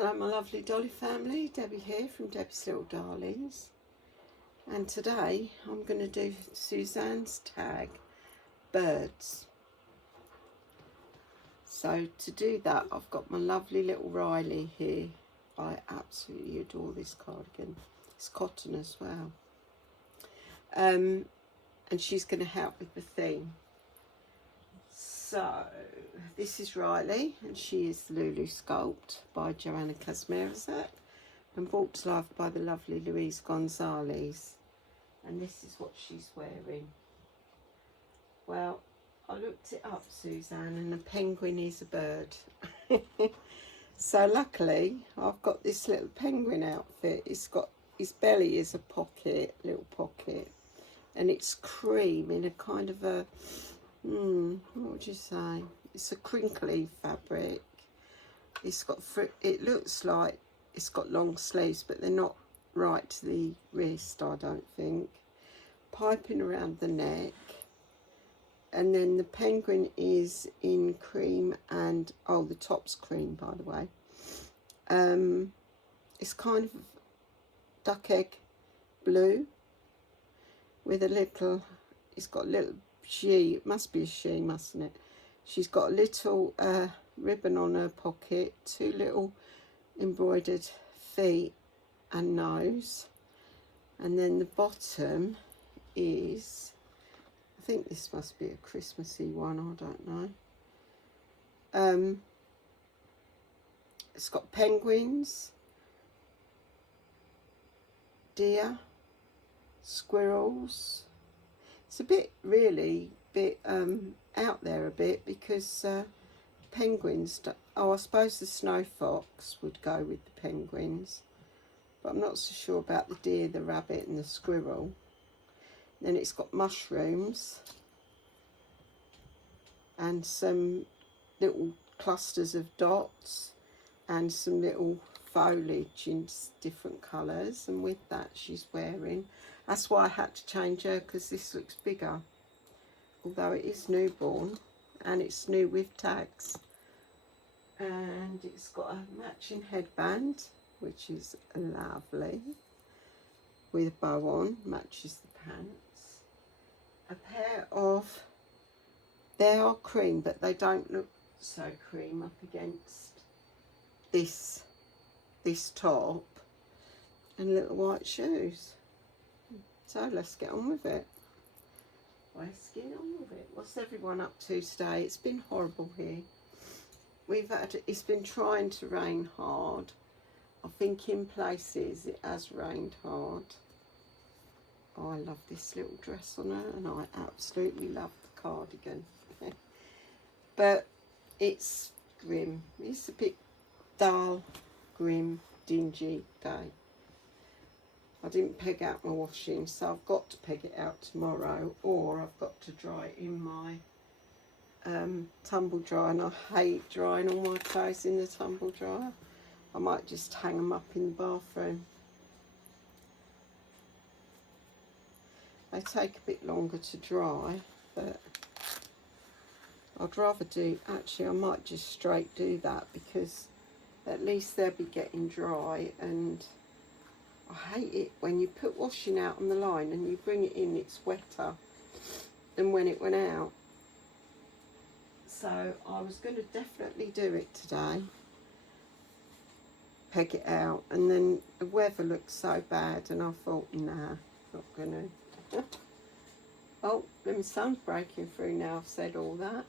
Hello my lovely Dolly family, Debbie here from Debbie's Little Darlings, and today I'm going to do Suzanne's tag, birds. So to do that I've got my lovely little Riley here. I absolutely adore this cardigan, it's cotton as well, and she's going to help with the theme. So this is Riley, and she is Lulu Sculpt by Joanna Kazmierzak and brought to life by the lovely Louise Gonzalez. And this is what she's wearing. Well, I looked it up, Suzanne, and a penguin is a bird. So luckily I've got this little penguin outfit. It's got, his belly is a pocket, little pocket, and it's cream in a kind of a what would you say? It's a crinkly fabric. It's got, it looks like it's got long sleeves, but they're not right to the wrist, I don't think. Piping around the neck, and then the penguin is in cream and the top's cream, by the way. It's kind of duck egg blue with a little. It's got a little. It must be a she, mustn't it? She's got a little ribbon on her pocket, two little embroidered feet and nose, and then the bottom is, I think this must be a Christmassy one, I don't know. It's got penguins, deer, squirrels. It's a bit, really, out there a bit, because penguins, I suppose the snow fox would go with the penguins, but I'm not so sure about the deer, the rabbit and the squirrel. Then it's got mushrooms and some little clusters of dots and some little foliage in different colours, and with that she's wearing, that's why I had to change her, because this looks bigger, although it is newborn and it's new with tags. And it's got a matching headband, which is lovely, with a bow on, matches the pants. A pair of, they are cream, but they don't look so cream up against this top, and little white shoes. So let's get on with it. Let's get on with it. What's everyone up to today? It's been horrible here. It's been trying to rain hard. I think in places it has rained hard. Oh, I love this little dress on her, and I absolutely love the cardigan. But it's grim. It's a bit dull, grim, dingy day. I didn't peg out my washing, so I've got to peg it out tomorrow, or I've got to dry it in my tumble dryer, and I hate drying all my clothes in the tumble dryer. I might just hang them up in the bathroom. They take a bit longer to dry, but I'd rather do, actually I might just straight do that, because at least they'll be getting dry. And I hate it when you put washing out on the line and you bring it in, it's wetter than when it went out. So I was going to definitely do it today, peg it out, and then the weather looked so bad and I thought, nah, not going to. Oh, the sun's breaking through now, I've said all that.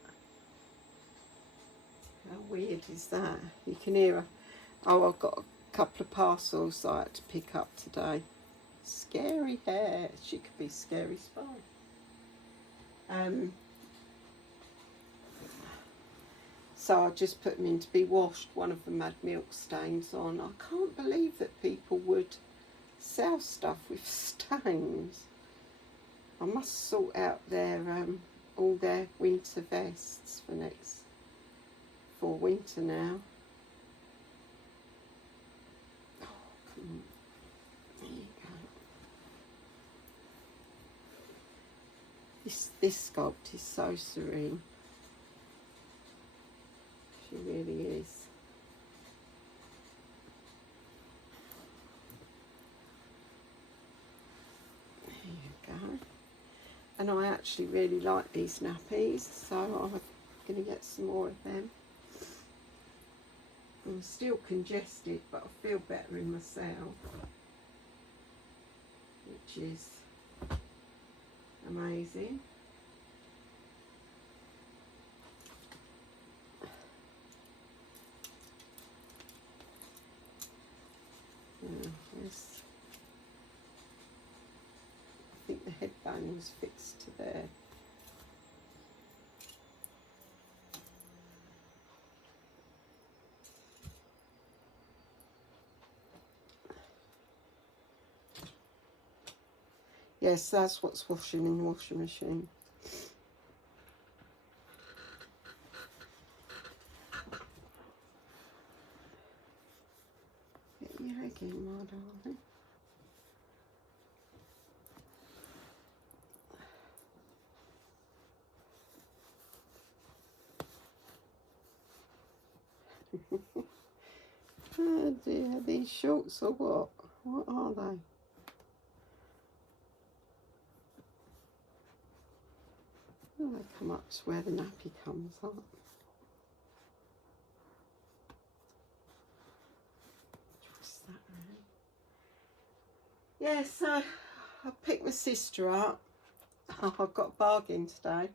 How weird is that? You can hear her. Oh, I've got a couple of parcels I had to pick up today. Scary hair. She could be Scary Spy. So I just put them in to be washed. One of them had milk stains on. I can't believe that people would sell stuff with stains. I must sort out their all their winter vests for winter now. Oh, come on. There you go. This sculpt is so serene. She really is. And I actually really like these nappies, so I'm going to get some more of them. I'm still congested, but I feel better in myself, which is amazing. I think the headband was fixed to there. Yes, that's what's washing in the washing machine. Get your leg in, my darling. Oh dear, these shorts or what? What are they? Oh, they come up to where the nappy comes up. Twist that around. Yeah, so I picked my sister up. I've got a bargain today.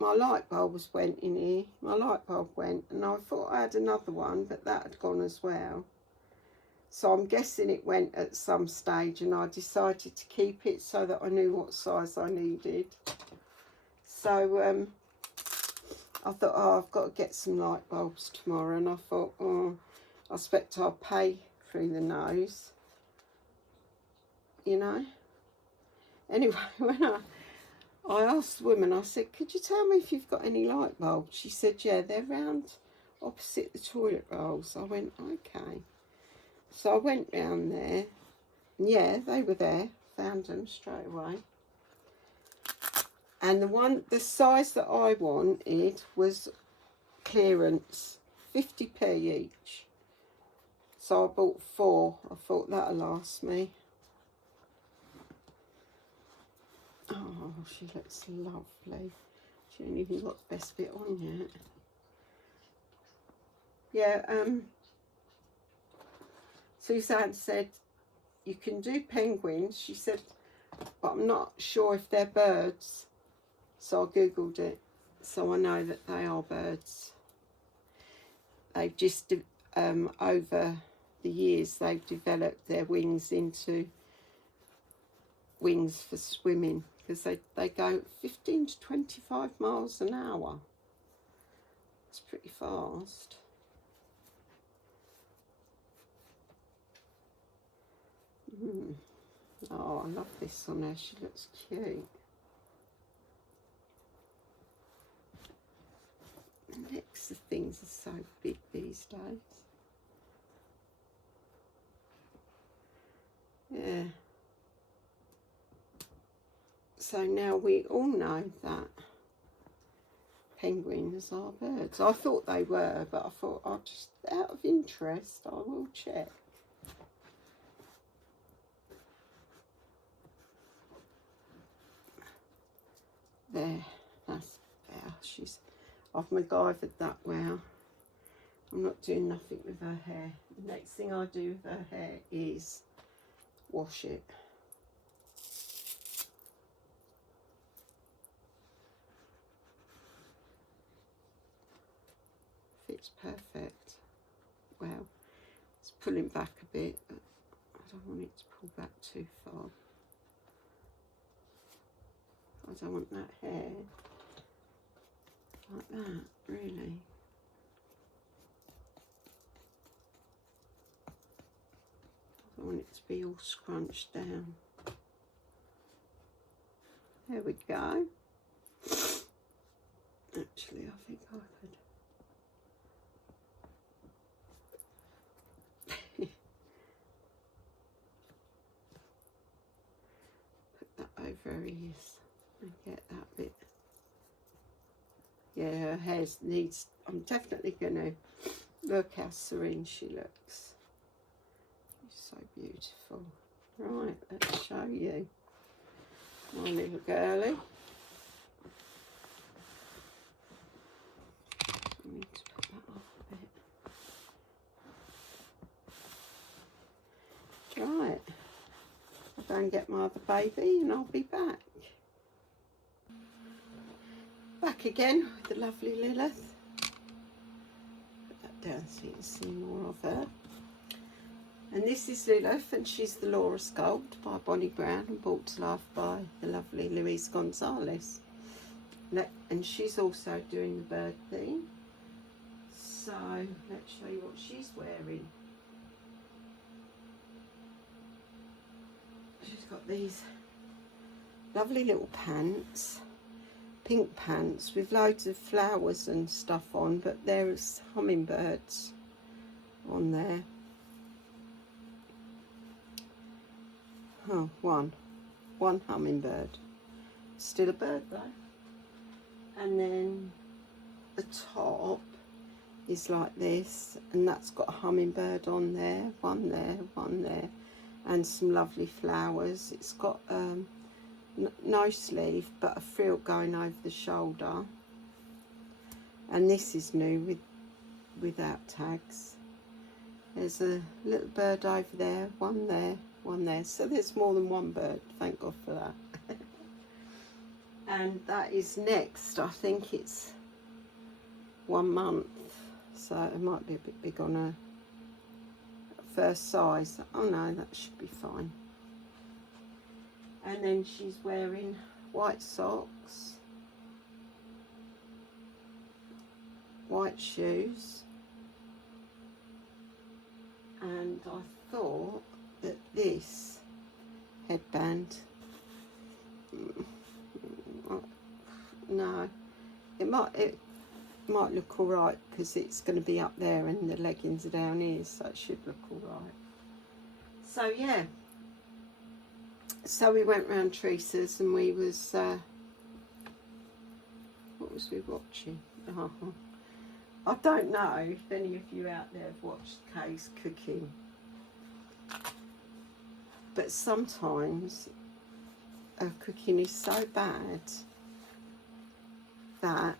My light bulbs went in here. My light bulb went, and I thought I had another one, but that had gone as well. So I'm guessing it went at some stage, and I decided to keep it so that I knew what size I needed. So I thought, oh, I've got to get some light bulbs tomorrow, and I thought, oh, I expect I'll pay through the nose, you know. Anyway, when I asked the woman, I said, could you tell me if you've got any light bulbs? She said, yeah, they're round opposite the toilet rolls. I went, okay. So I went round there, and yeah, they were there. Found them straight away. And the size that I wanted was clearance, 50p each. So I bought 4. I thought that'll last me. Oh, she looks lovely. She ain't even got the best bit on yet. Yeah, Suzanne said, you can do penguins. She said, but I'm not sure if they're birds. So I googled it. So I know that they are birds. They've just, over the years, they've developed their wings into wings for swimming. Because they go 15 to 25 miles an hour. It's pretty fast. Oh, I love this on her. She looks cute. The necks of things are so big these days. Yeah. So now we all know that penguins are birds. I thought they were, but I thought I'll just, out of interest, I will check. There, that's better. I've MacGyvered that well. I'm not doing nothing with her hair. The next thing I do with her hair is wash it. Fits perfect. Well, it's pulling back a bit, but I don't want it to pull back too far. I don't want that hair like that, really. I don't want it to be all scrunched down. There we go. Actually, I think I could. Put that over her ears and get that bit. Yeah, her hair needs, I'm definitely going to look how serene she looks. She's so beautiful. Right, let's show you. My little girlie. I need to put that off a bit. Right. I'll go and get my other baby and I'll be back. Back again with the lovely Lilith. Put that down so you can see more of her. And this is Lilith, and she's the Laura Sculpt by Bonnie Brown and brought to life by the lovely Louise Gonzalez. And she's also doing the bird thing. So let's show you what she's wearing. She's got these lovely little pants, pink pants with loads of flowers and stuff on, but there's hummingbirds on there. Oh, one hummingbird. Still a bird though. And then the top is like this, and that's got a hummingbird on there, one there, and some lovely flowers. It's got no sleeve, but a frill going over the shoulder. And this is new without tags. There's a little bird over there, one there. So there's more than one bird, thank God for that. And that is next. I think it's 1 month, so it might be a bit big on her first size. Oh no, that should be fine. And then she's wearing white socks, white shoes, and I thought that this headband, no, it might look all right because it's going to be up there and the leggings are down here, so it should look all right. So yeah, so we went round Teresa's and we was what was we watching? I don't know if any of you out there have watched Kay's cooking, but sometimes her cooking is so bad that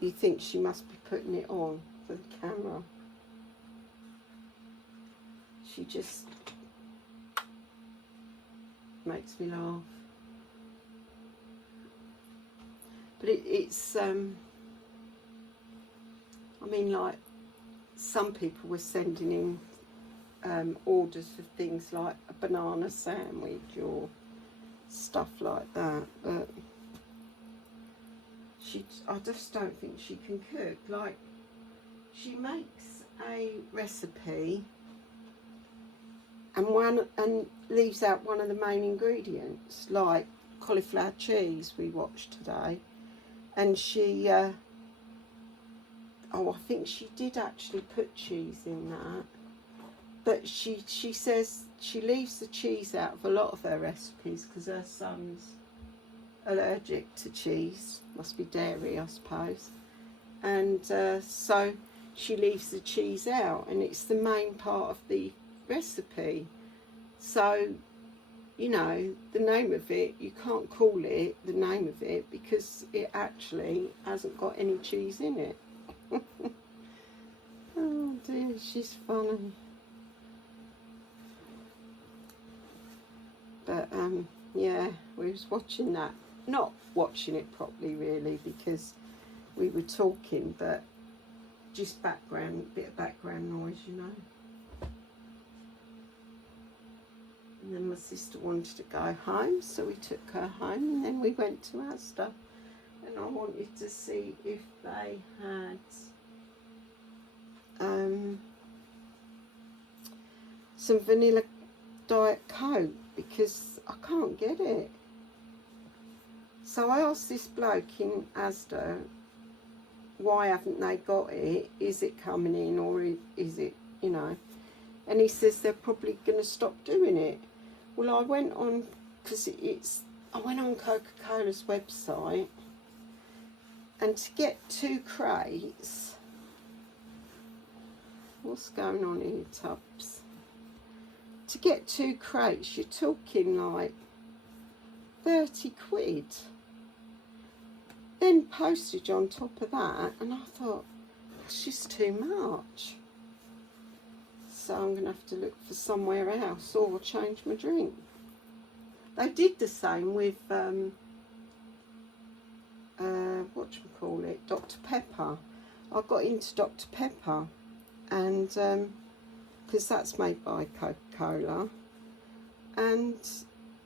you think she must be putting it on for the camera. She just makes me laugh. But it's I mean, like, some people were sending in orders for things like a banana sandwich or stuff like that, but I just don't think she can cook. Like, she makes a recipe and leaves out one of the main ingredients, like cauliflower cheese we watched today, and she I think she did actually put cheese in that, but she says she leaves the cheese out of a lot of her recipes because her son's allergic to cheese, must be dairy I suppose, and so she leaves the cheese out, and it's the main part of the recipe. So, you know, the name of it, you can't call it the name of it because it actually hasn't got any cheese in it. Oh dear, she's funny. But yeah, we was watching that, not watching it properly really because we were talking, but just background, bit of background noise, you know. And then my sister wanted to go home, so we took her home, and then we went to Asda, and I wanted to see if they had some vanilla Diet Coke because I can't get it. So I asked this bloke in Asda, why haven't they got it? Is it coming in, or is it, you know? And he says they're probably going to stop doing it. Well, I went on, because I went on Coca-Cola's website, and to get 2 crates, what's going on here, Tubbs? To get 2 crates, you're talking like 30 quid. Then postage on top of that, and I thought, that's just too much. So I'm going to have to look for somewhere else or change my drink. They did the same with, whatchamacallit, Dr. Pepper. I got into Dr. Pepper, and because that's made by Coca-Cola, and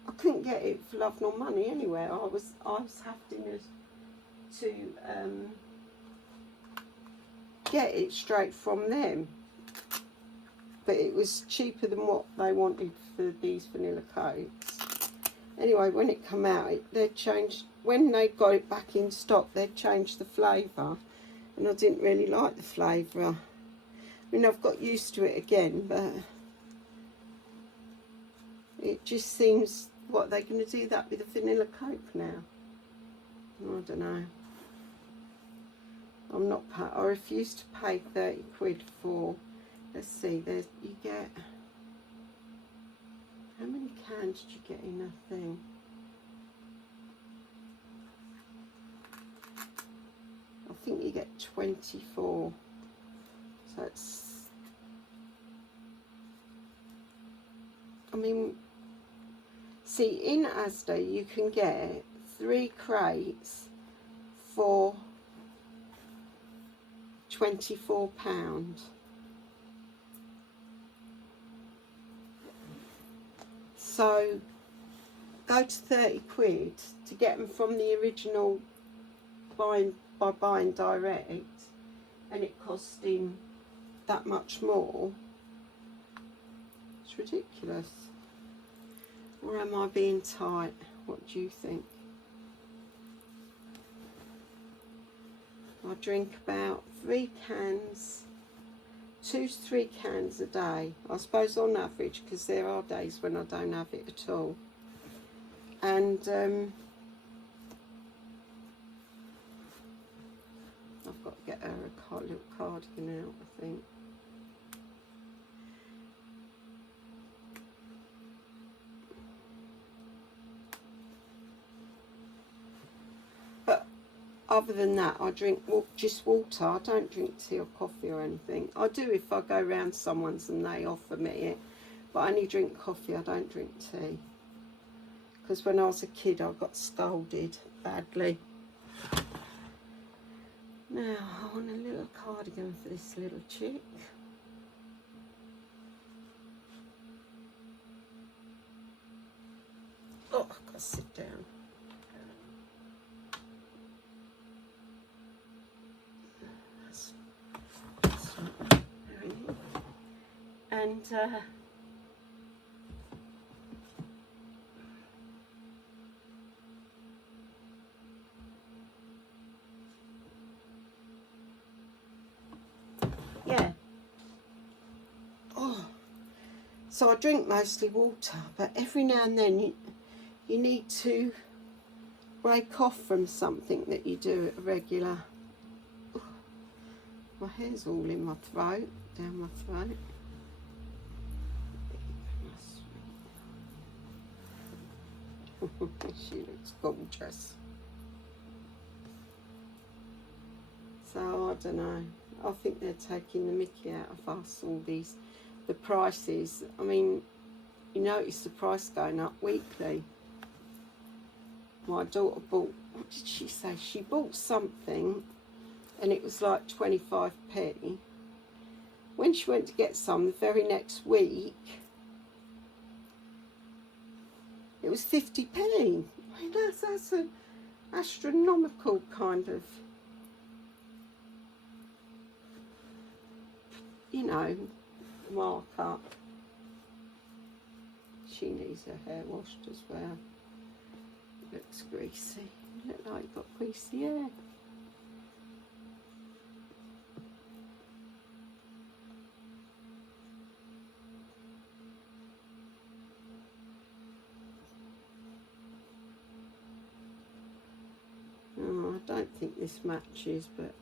I couldn't get it for love nor money anywhere. I was having to get it straight from them, but it was cheaper than what they wanted for these vanilla cokes. Anyway, when it come out, they'd changed, when they got it back in stock, they'd changed the flavour, and I didn't really like the flavour. I mean, I've got used to it again, but it just seems, what, they're going to do that with a vanilla coke now? I don't know. I'm not, I refuse to pay 30 quid for, let's see, there's, you get, how many cans did you get in a thing? I think you get 24. So it's, I mean, see, in Asda you can get 3 crates for £24. So go to 30 quid to get them from the original by buying direct, and it costing that much more. It's ridiculous. Or am I being tight? What do you think? I drink about 3 cans, 2 to 3 cans a day. I suppose on average, because there are days when I don't have it at all. And I've got to get her a little cardigan out, I think. But other than that, I drink just water. I don't drink tea or coffee or anything. I do if I go round someone's and they offer me it, but I only drink coffee. I don't drink tea. Because when I was a kid, I got scolded badly. Now, I want a little cardigan for this little chick. Oh, I've got to sit down. And yeah. Oh, so I drink mostly water, but every now and then you need to break off from something that you do at a regular. Oh, my hair's all in my throat, down my throat. She looks gorgeous. So I don't know. I think they're taking the mickey out of us, all these, the prices. I mean, you notice the price going up weekly. My daughter bought, what did she say? She bought something and it was like 25p. When she went to get some the very next week, it was 50p. I mean, that's an astronomical kind of, you know, markup. She needs her hair washed as well. It looks greasy. You look like you've got greasy hair. Oh, I don't think this matches, but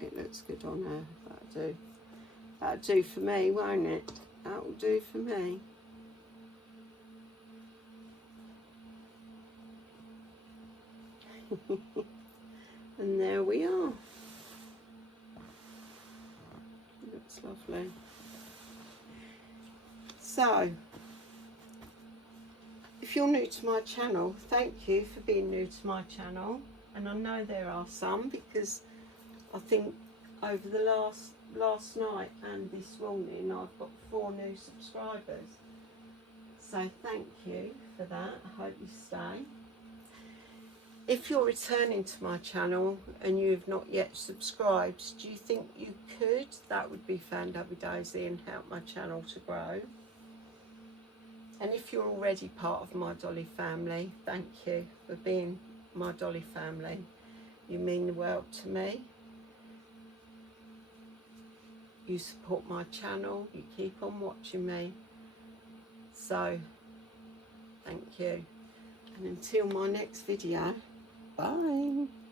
it looks good on her. That'll do. That'll do for me, won't it? That'll do for me. And there we are. Looks lovely. So, if you're new to my channel, thank you for being new to my channel. And I know there are some, because I think over the last night and this morning I've got 4 new subscribers. So thank you for that. I hope you stay. If you're returning to my channel and you've not yet subscribed, do you think you could? That would be fan-dabby-daisy and help my channel to grow. And if you're already part of my Dolly family, thank you for being my Dolly family. You mean the world to me. You support my channel, you keep on watching me. So, thank you. And until my next video, bye.